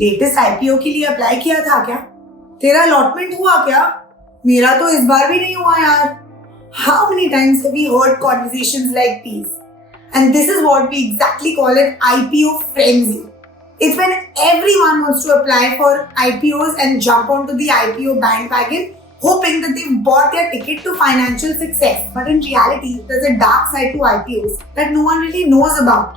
Latest IPO के लिए apply किया था क्या? तेरा अलॉटमेंट हुआ क्या? मेरा तो इस बार भी नहीं हुआ यार. How many times have we heard conversations like these? And this is what we exactly call an IPO frenzy. It's when everyone wants to apply for IPOs and jump onto the IPO bandwagon, hoping that they've bought their ticket to financial success. But in reality, there's a dark side to IPOs that no one really knows about.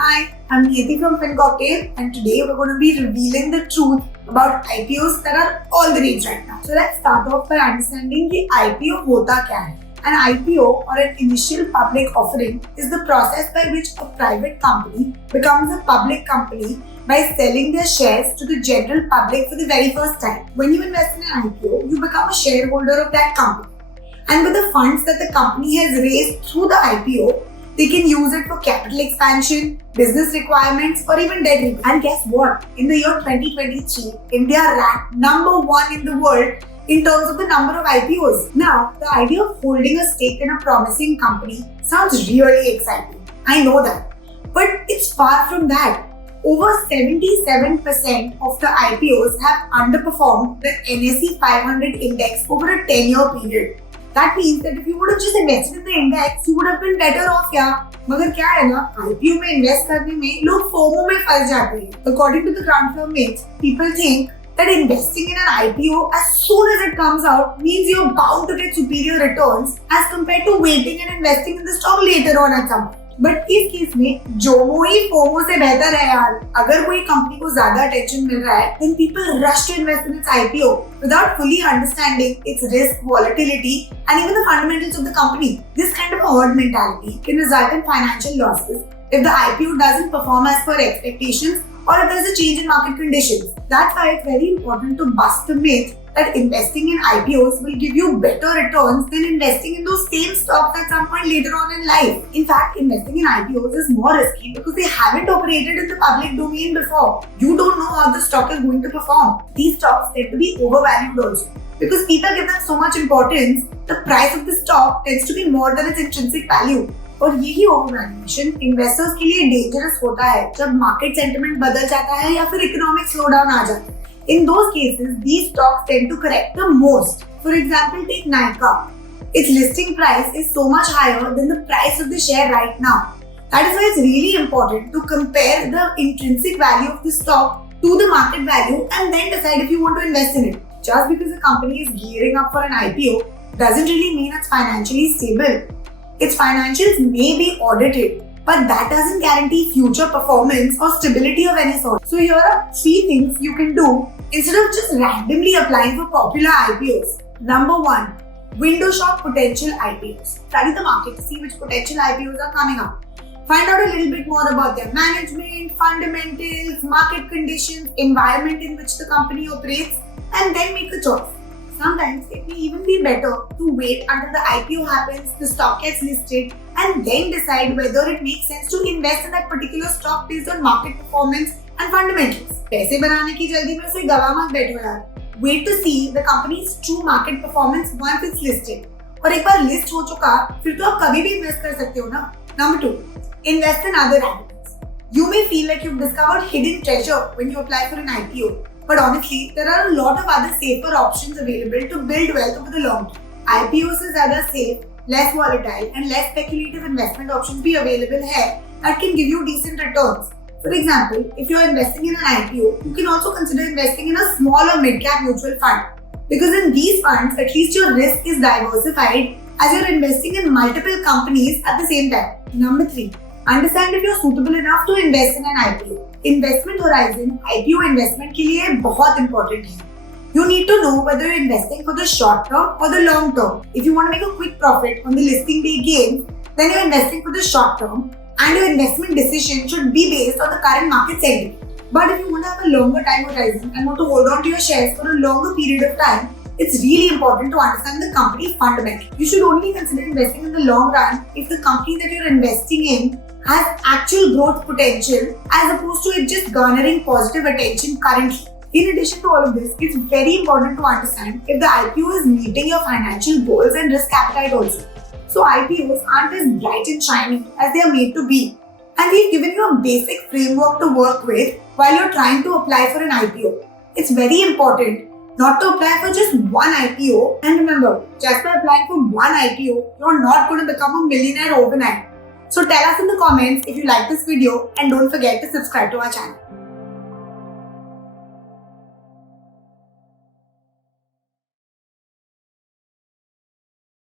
Hi, I'm Niyati from FinCocktail, and today we're going to be revealing the truth about IPOs that are all the rage right now. So let's start off by understanding कि IPO होता क्या है. An IPO or an initial public offering is the process by which a private company becomes a public company by selling their shares to the general public for the very first time. When you invest in an IPO, you become a shareholder of that company. And with the funds that the company has raised through the IPO, they can use it for capital expansion, business requirements, or even debt repayment. And guess what? In the year 2023, India ranked number 1 in the world in terms of the number of IPOs. Now, the idea of holding a stake in a promising company sounds really exciting. I know that. But it's far from that. Over 77% of the IPOs have underperformed the NSE 500 index over a 10-year period. That means that if you would have just invested in the index, you would have been better off, yeah. मगर क्या है ना, IPO में invest करने में लोग FOMO में फंस जाते हैं. According to the ground floor mates, people think that investing in an IPO as soon as it comes out means you're bound to get superior returns as compared to waiting and investing in the stock later on at some point. But इस case में Jomo ही FOMO से बेहतर है यार. अगर कोई company को ज्यादा अटेंशन मिल रहा है, then people rush to invest in its IPO without fully understanding its risk, volatility, and even the fundamentals of the company. This kind of a herd mentality can result in financial losses if the IPO doesn't perform as per expectations or if there's a change in market conditions. That's why it's very important to bust the myth that investing in IPOs will give you better returns than investing in those same stocks at some point later on in life. In fact, investing in IPOs is more risky because they haven't operated in the public domain before. You don't know how the stock is going to perform. These stocks tend to be overvalued also. Because people give them so much importance, the price of the stock tends to be more than its intrinsic value. और यही overvaluation investors के लिए dangerous होता है जब market sentiment बदल जाता है या फिर इकोनॉमिक स्लोडाउन आ जाता है. In those cases, these stocks tend to correct the most. For example, take Nykaa. Its listing price is so much higher than the price of the share right now. That is why it's really important to compare the intrinsic value of the stock to the market value and then decide if you want to invest in it. Just because a company is gearing up for an IPO doesn't really mean it's financially stable. Its financials may be audited, but that doesn't guarantee future performance or stability of any sort. So here are 3 things you can do instead of just randomly applying for popular IPOs. Number 1, window shop potential IPOs. Study the market to see which potential IPOs are coming up. Find out a little bit more about their management, fundamentals, market conditions, environment in which the company operates, and then make a choice. Sometimes it may even be better to wait until the IPO happens, the stock gets listed, and then decide whether it makes sense to invest in that particular stock based on market performance and fundamentals. पैसे बनाने की जल्दी में उसे गवा मत बैठो यार. Wait to see the company's true market performance once it's listed. और एक बार लिस्ट हो चुका, फिर तो आप कभी भी इन्वेस्ट कर सकते हो ना. Number 2, invest in other avenues. You may feel like you've discovered hidden treasure when you apply for an IPO. But honestly, there are a lot of other safer options available to build wealth over the long term. IPOs is other safe, less volatile, and less speculative investment options be available here that can give you decent returns. For example, if you are investing in an IPO, you can also consider investing in a small or mid-cap mutual fund. Because in these funds, at least your risk is diversified as you're investing in multiple companies at the same time. Number 3, understand if you're suitable enough to invest in an IPO. Investment horizon IPO investment के लिए बहुत important है. You need to know whether you're investing for the short term or the long term. If you want to make a quick profit on the listing day gain, then you're investing for the short term and your investment decision should be based on the current market sentiment. But if you want to have a longer time horizon and want to hold on to your shares for a longer period of time, it's really important to understand the company's fundamentals. You should only consider investing in the long run if the company that you're investing in has actual growth potential as opposed to it just garnering positive attention currently. In addition to all of this, it's very important to understand if the IPO is meeting your financial goals and risk appetite also. So IPOs aren't as bright and shiny as they are made to be. And we've given you a basic framework to work with while you're trying to apply for an IPO. It's very important not to apply for just one IPO. And remember, just by applying for one IPO, you're not going to become a millionaire overnight. So tell us in the comments if you like this video and don't forget to subscribe to our channel.